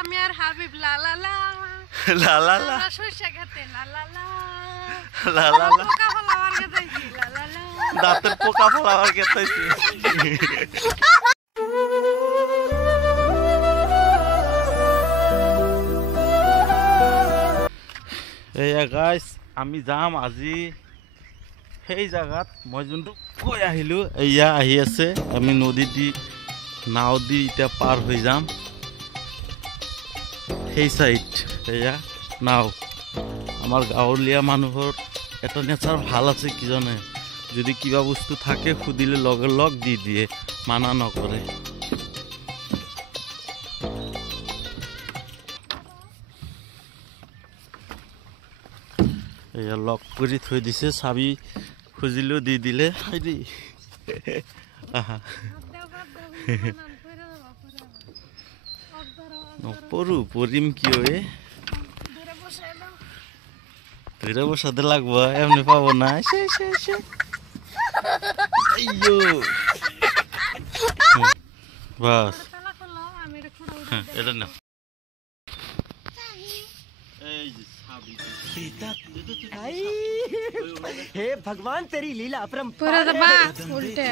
আমি আর হাবিব লা লা লা লা লা লা সরষে খেতে লা লা লা লা লা লা পোকা ফলাবার খেতেছি লা লা লা দাঁতের পোকা ফলাবার খেতেছি। এই গাইস আমি যাম আজি সেই জায়গাত মই যোনটো কৈ আহিলোঁ এয়া আহি আছে। আমি নদী দি নাও দি এতিয়া পাৰ হৈ যাম সেই চাইড। এয়া নাও আমাৰ গাঁৱলীয়া মানুহৰ এটা নেচাৰ ভাল আছে কি জানে, যদি কিবা বস্তু থাকে সুধিলে লগে লগ দি দিয়ে, মানা নকৰে। এয়া লক কৰি থৈ দিছে, চাবি খুজিলেও দি দিলে। নপৰো, পৰিম কিয় এ ধরে বসাতে লাগবো, এমনি পাবো না। বাস এটা না हे भगवान तेरी लीला अपरंपार उल्टे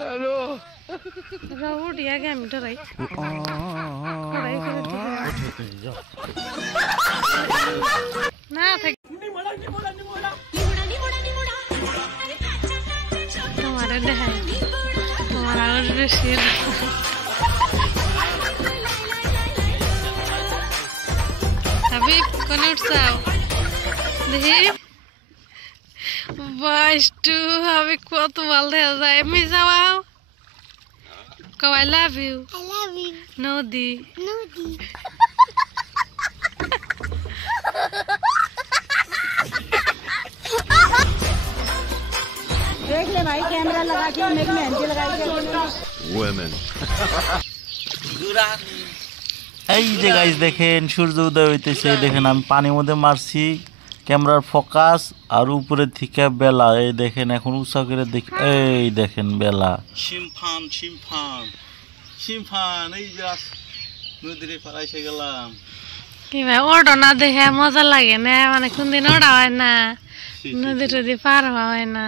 हेलो राउड या गया मीटर आई ना थे तुम्हारा डे है तुम्हारा डे शेर अभी कौन उठाओ देखिए Bastu, habe kut walde azay mi zawao. Ko I love you. I love you. Nodi. Nodi. देख ले भाई कैमरा लगा के मेरे मेहंदी लगाई के women এই যে গাইস দেখেন সূর্য উদয় হইতেছে, দেখেন আমি পানির মধ্যে মারছি ক্যামেরার ফোকাস আর উপরে থেকে বেলা। এই দেখেন এখন উঁচা করে দেখ, এই দেখেন বেলা। শিমফান শিমফান শিমফান এই যে নদীরে পাড়াইছে গেলাম। কি ভাই ওড়ো না দেখে মজা লাগে না, মানে কোনদিন ওড়া হয় না, নদী টদি পার হওয়া হয় না।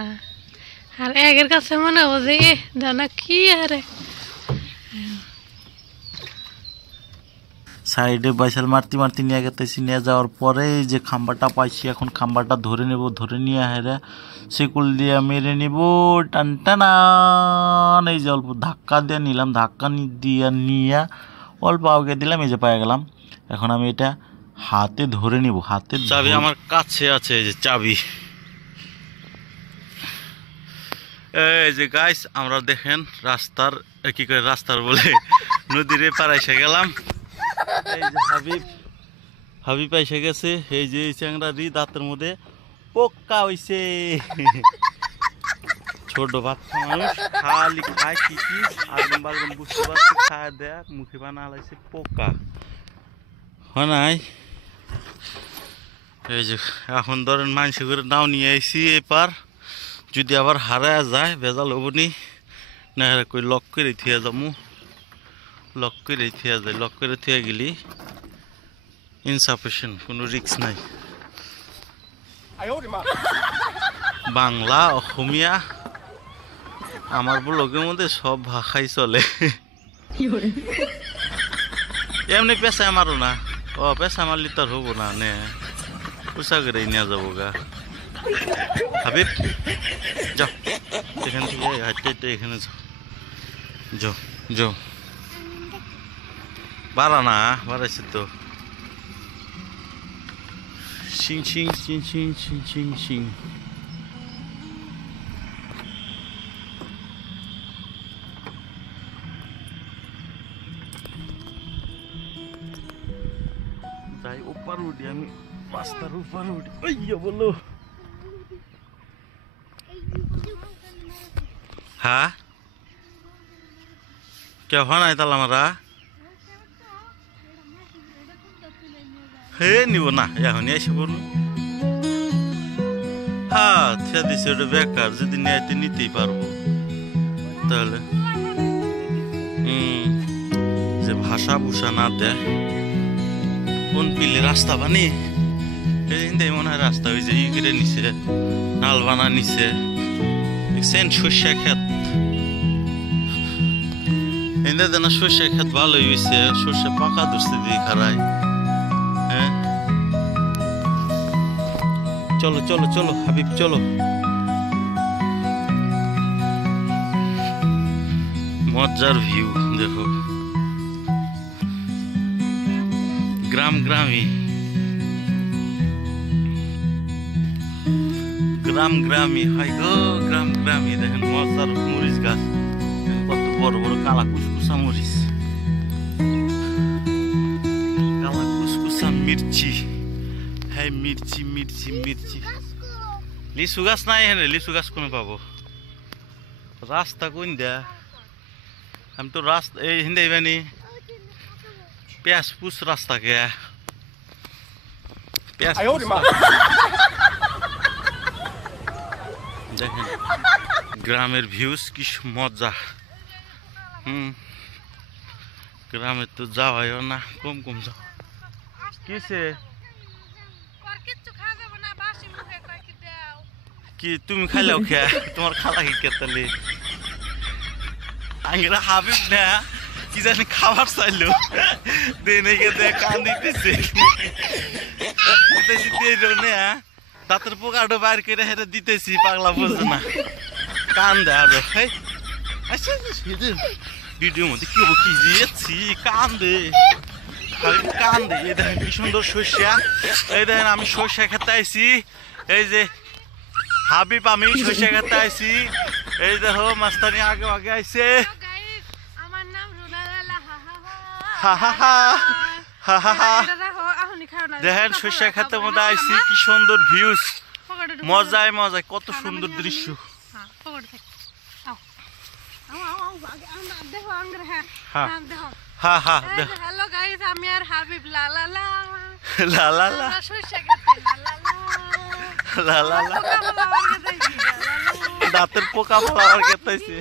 আর একের কাছে মনে হবো যে জানা কি আরে সাইডে বাইসাল মারতে মারতে নিয়ে গেতেছি। নিয়ে যাওয়ার পরে যে খাম্বাটা পাইছি, এখন খাম্বাটা ধরে নেব। ধরে নিয়ে হেরে সেকুল দিয়ে মেরে নিব। টান টানান এই যে অল্প ধাক্কা দিয়ে নিলাম, ধাক্কা দিয়ে নিয়ে অল্প আগে দিলাম, এই যে পায়ে গেলাম। এখন আমি এটা হাতে ধরে নিব। হাতের চাবি আমার কাছে আছে, এই যে চাবি। এই যে গাইস আমরা দেখেন রাস্তার কি করে রাস্তার বলে নদীরে পাড়াইছে গেলাম। এই যে হাবিব এসে গেছে। এই যে চ্যাংড়া রি দাঁতের মধ্যে পোকা হইছে। ছোট বাচ্চা মানুষ খালি খায় কি কি আগুন বাগুন বুঝতে পারছে, খায় দেয় মুখে বানা হালাইছে পোকা হয় নাই। এই যে এখন ধরেন মানসি করে নাও নিয়ে আইসি এপার, যদি আবার হারায় যায় ভেজাল হবনি না, কই লক করে থিয়া যামু। লক করে থিয়া যায়, লক করে থিয়া গেলি ইনসাফিসিয়েন্ট, কোনো রিস্ক নাই। বাংলা অসমীয়া আমার ব্লগের মধ্যে সব ভাষাই চলে। এমনি পেশায় মারো না, ও পেশা মারলি তার হবো না, নে উষা করে নিয়ে যাবো গা। হাবিব যাও এখান থেকে হাঁটতে হাঁটতে এখানে যাও, যাও যাও। বাড়া না, বাড়াইছে তো। শিং শিং শিং শিং শিং শিং শিং। যাই উপর উঠি, আমি রাস্তার উপর উঠি। ওইয়া বলো হ্যাঁ কে হয় নাই তাহলে আমরা হে নিব না, এখন এসে পড়ুন। হ্যাঁ থিয়া দিছে ওটা বেকার, যদি নেয়তে নিতেই পারবো তাহলে। যে ভাষা ভূষা না দেয় কোন পিলে রাস্তা বানি এই মনে হয় রাস্তা হয়েছে ই করে নিছে, নাল বানা নিছে। দেখছেন সর্ষা ক্ষেত, এদের না সর্ষা ক্ষেত ভালোই হয়েছে, সর্ষে পাকা ধরছে দিয়ে খারায়। হ্যাঁ চলো চলো চলো হাবিব চলো। মজার ভিউ দেখো, গ্রাম গ্রামই, গ্রাম গ্রামই হয় গো, গ্রাম গ্রামই। দেখেন মজার মরিচ গাছ, কত বড় বড় কালা কুসকুসা মরিচ, কালা কুসকুসা মির্চি। হ্যাঁ মির্চি মির্চি মির্চি। লিচু গাছ নাই এখানে, লিচু গাছ কোনে পাবো? রাস্তা কোন দেয়া? আমি তো রাস্তা এই হিন্দে বানি পেঁয়াজ পুষ রাস্তা কে দেখেন গ্রামের ভিউজ কি মজা। গ্রামে তো যাওয়াইও না, কম কম যাও। কিসে কি তুমি খাইলাও খে? তোমার খালা কি কেতালি আঙ্গিরা হাবিব না কি জানি খাবার চাইলো দেনে গে কান দিতেছে দাঁতের পোকাটা বাইর করে হেরে দিতেছি, পাগলা বোঝে না, কান দেয় আরো। ভিডিও মধ্যে কি হবো কি দিয়েছি, কান দে কান দে। এই দেখেন কি সুন্দর সর্ষা, এই দেখেন আমি সর্ষা খেতে আইছি। এই যে হাবিব আমি সর্ষা খেতে আইছি, এই দেখো মাস্তানি আগে আগে আইছে। দেখেন সর্ষা খেতে মধ্যে আইছি, কি সুন্দর ভিউজ, মজায় মজায়, কত সুন্দর দৃশ্য। হ্যাঁ হ্যাঁ হ্যালো গাইস, আমি আর হাবিব লা লা লা লা লা লা সর্ষা খেতে লা লা লা দাঁতের পোকা ফলাবার খেতেছে।